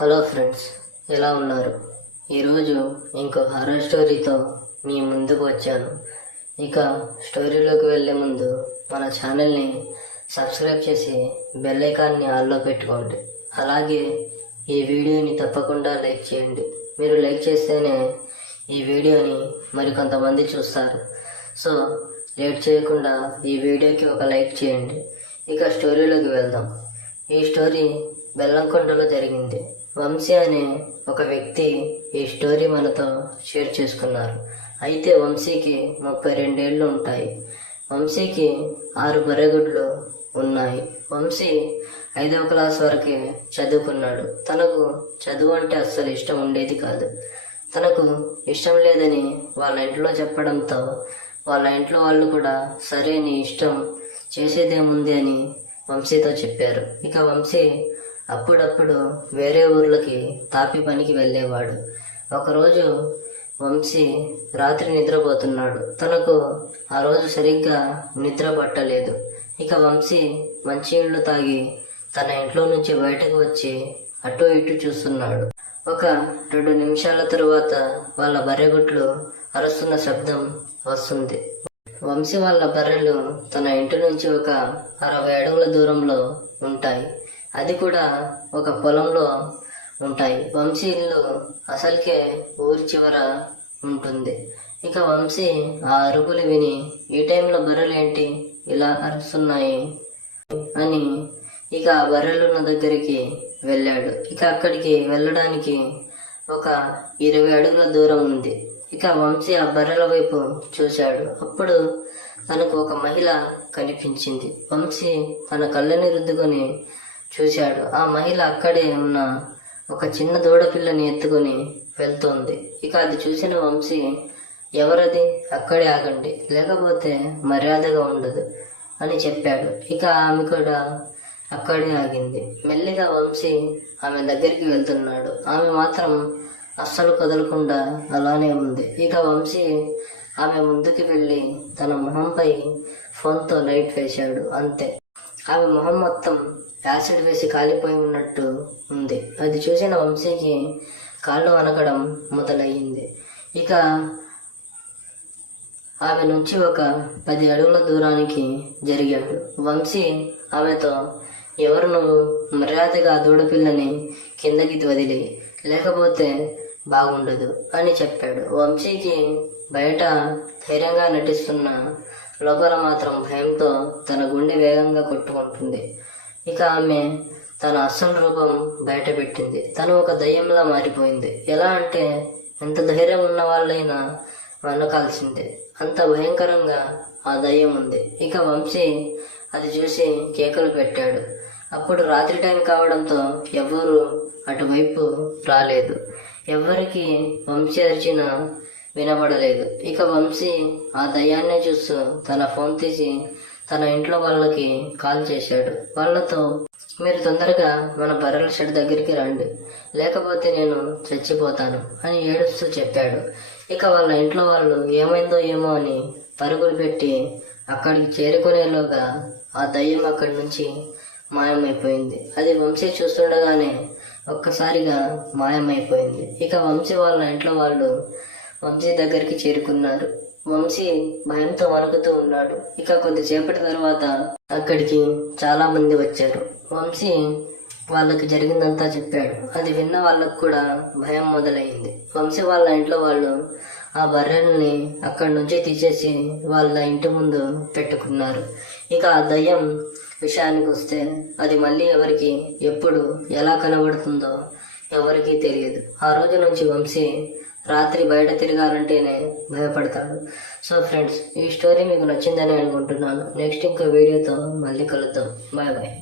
Hello friends, ఎలా ఉన్నారు? ఈరోజు ఇంకో హారర్ స్టోరీతో మీ ముందుకు వచ్చాను. ఇక స్టోరీలోకి వెళ్ళే ముందు మన ఛానల్ని సబ్స్క్రైబ్ చేసి బెల్ ఐకాన్ని ఆన్లో పెట్టుకోండి. అలాగే ఈ వీడియోని తప్పకుండా లైక్ చేయండి. మీరు లైక్ చేస్తేనే ఈ వీడియోని మరికొంతమంది చూస్తారు. సో లేట్ చేయకుండా ఈ వీడియోకి ఒక లైక్ చేయండి. ఇక స్టోరీలోకి వెళ్దాం. ఈ స్టోరీ బెల్లంకొండలో జరిగింది. వంశీ అనే ఒక వ్యక్తి ఈ స్టోరీ మనతో షేర్ చేసుకున్నారు. అయితే వంశీకి 32 ఏళ్ళు ఉంటాయి. వంశీకి 6 బర్రెగుడ్లు ఉన్నాయి. వంశీ 5వ క్లాస్ వరకే చదువుకున్నాడు. తనకు చదువు అంటే అస్సలు ఇష్టం ఉండేది కాదు. తనకు ఇష్టం లేదని వాళ్ళ ఇంట్లో చెప్పడంతో వాళ్ళ ఇంట్లో వాళ్ళు కూడా సరే, నీ ఇష్టం, చేసేదేముంది అని వంశీతో చెప్పారు. ఇక వంశీ అప్పుడప్పుడు వేరే ఊర్లకి తాపి పనికి వెళ్ళేవాడు. ఒకరోజు వంశీ రాత్రి నిద్రపోతున్నాడు. తనకు ఆ రోజు సరిగ్గా నిద్ర పట్టలేదు. ఇక వంశీ మంచినీళ్లు తాగి తన ఇంట్లో నుంచి బయటకు వచ్చి అటు ఇటు చూస్తున్నాడు. ఒక 2 నిమిషాల తరువాత వాళ్ళ బర్రెగుట్లు అరుస్తున్న శబ్దం వస్తుంది. వంశీ వాళ్ళ బర్రెలు తన ఇంటి నుంచి ఒక 60 అడుగుల దూరంలో ఉంటాయి. అది కూడా ఒక పొలంలో ఉంటాయి. వంశీ ఇల్లు అసలుకే ఊరి చివర ఉంటుంది. ఇక వంశీ ఆ అరుపులు విని ఈ టైంలో బర్రెలేంటి ఇలా అరుస్తున్నాయి అని ఇక ఆ బర్రెలున్న దగ్గరికి వెళ్ళాడు. ఇక అక్కడికి వెళ్ళడానికి ఒక 20 అడుగుల దూరం ఉంది. ఇక వంశీ ఆ బర్రెల వైపు చూశాడు. అప్పుడు తనకు ఒక మహిళ కనిపించింది. వంశీ తన కళ్ళని రుద్దుకొని చూశాడు. ఆ మహిళ అక్కడే ఉన్న ఒక చిన్న దూడపిల్లని ఎత్తుకొని వెళ్తోంది. ఇక అది చూసిన వంశీ, ఎవరది? అక్కడే ఆగండి, లేకపోతే మర్యాదగా ఉండదు అని చెప్పాడు. ఇక ఆమె కూడా అక్కడే ఆగింది. మెల్లిగా వంశీ ఆమె దగ్గరికి వెళ్తున్నాడు. ఆమె మాత్రం అస్సలు కదలకుండా అలానే ఉంది. ఇక వంశీ ఆమె ముందుకు వెళ్ళి తన మొహంపై ఫోన్తో లైట్ వేశాడు. అంతే, ఆమె మొహం మొత్తం యాసిడ్ వేసి కాలిపోయి ఉన్నట్టు ఉంది. అది చూసిన వంశీకి కాళ్ళు వణకడం మొదలయ్యింది. ఇక ఆమె నుంచి ఒక 10 అడుగుల దూరానికి జరిగాడు. వంశీ ఆమెతో, ఎవరు నువ్వు? మర్యాదగా దూడపిల్లని కిందకి వదిలి, లేకపోతే బాగుండదు అని చెప్పాడు. వంశీకి బయట ధైర్యంగా నటిస్తున్న లోపల మాత్రం భయంతో తన గుండె వేగంగా కొట్టుకుంటుంది. ఇక ఆమె తన అసలు రూపం బయట పెట్టింది. తను ఒక దయ్యంలా మారిపోయింది. ఎలా అంటే ఎంత ధైర్యం ఉన్న వాళ్ళైనా వణకాల్సిందే, అంత భయంకరంగా ఆ దయ్యం ఉంది. ఇక వంశీ అది చూసి కేకలు పెట్టాడు. అప్పుడు రాత్రి టైం కావడంతో ఎవ్వరూ అటువైపు రాలేదు. ఎవ్వరికి వంశీ అరిచినా వినబడలేదు. ఇక వంశీ ఆ దయ్యాన్నే చూస్తూ తన ఫోన్ తీసి తన ఇంట్లో వాళ్ళకి కాల్ చేశాడు. వాళ్ళతో, మీరు తొందరగా మన బర్రెల షెడ్ దగ్గరికి రండి, లేకపోతే నేను చచ్చిపోతాను అని ఏడుస్తూ చెప్పాడు. ఇక వాళ్ళ ఇంట్లో వాళ్ళు ఏమైందో ఏమో అని పరుగులు పెట్టి అక్కడికి చేరుకునేలోగా ఆ దయ్యం అక్కడి నుంచి మాయమైపోయింది. అది వంశీ చూస్తుండగానే ఒక్కసారిగా మాయమైపోయింది. ఇక వంశీ వాళ్ళ ఇంట్లో వాళ్ళు వంశీ దగ్గరికి చేరుకున్నారు. వంశీ భయంతో వణుకుతూ ఉన్నాడు. ఇక కొద్దిసేపటి తర్వాత అక్కడికి చాలా మంది వచ్చారు. వంశీ వాళ్ళకి జరిగిందంతా చెప్పాడు. అది విన్న వాళ్ళకు కూడా భయం మొదలైంది. వంశీ వాళ్ళ ఇంట్లో వాళ్ళు ఆ బర్రెల్ని అక్కడి నుంచి తీసేసి వాళ్ళ ఇంటి ముందు పెట్టుకున్నారు. ఇక ఆ దయ్యం విషయానికి వస్తే అది మళ్ళీ ఎవరికి ఎప్పుడు ఎలా కనబడుతుందో ఎవరికీ తెలియదు. ఆ రోజు నుంచి వంశీ రాత్రి బయట తిరగాలంటేనే భయపడతాడు. సో ఫ్రెండ్స్, ఈ స్టోరీ మీకు నచ్చిందని అనుకుంటున్నాను. నెక్స్ట్ ఇంకో వీడియోతో మళ్ళీ కలుద్దాం. Bye bye.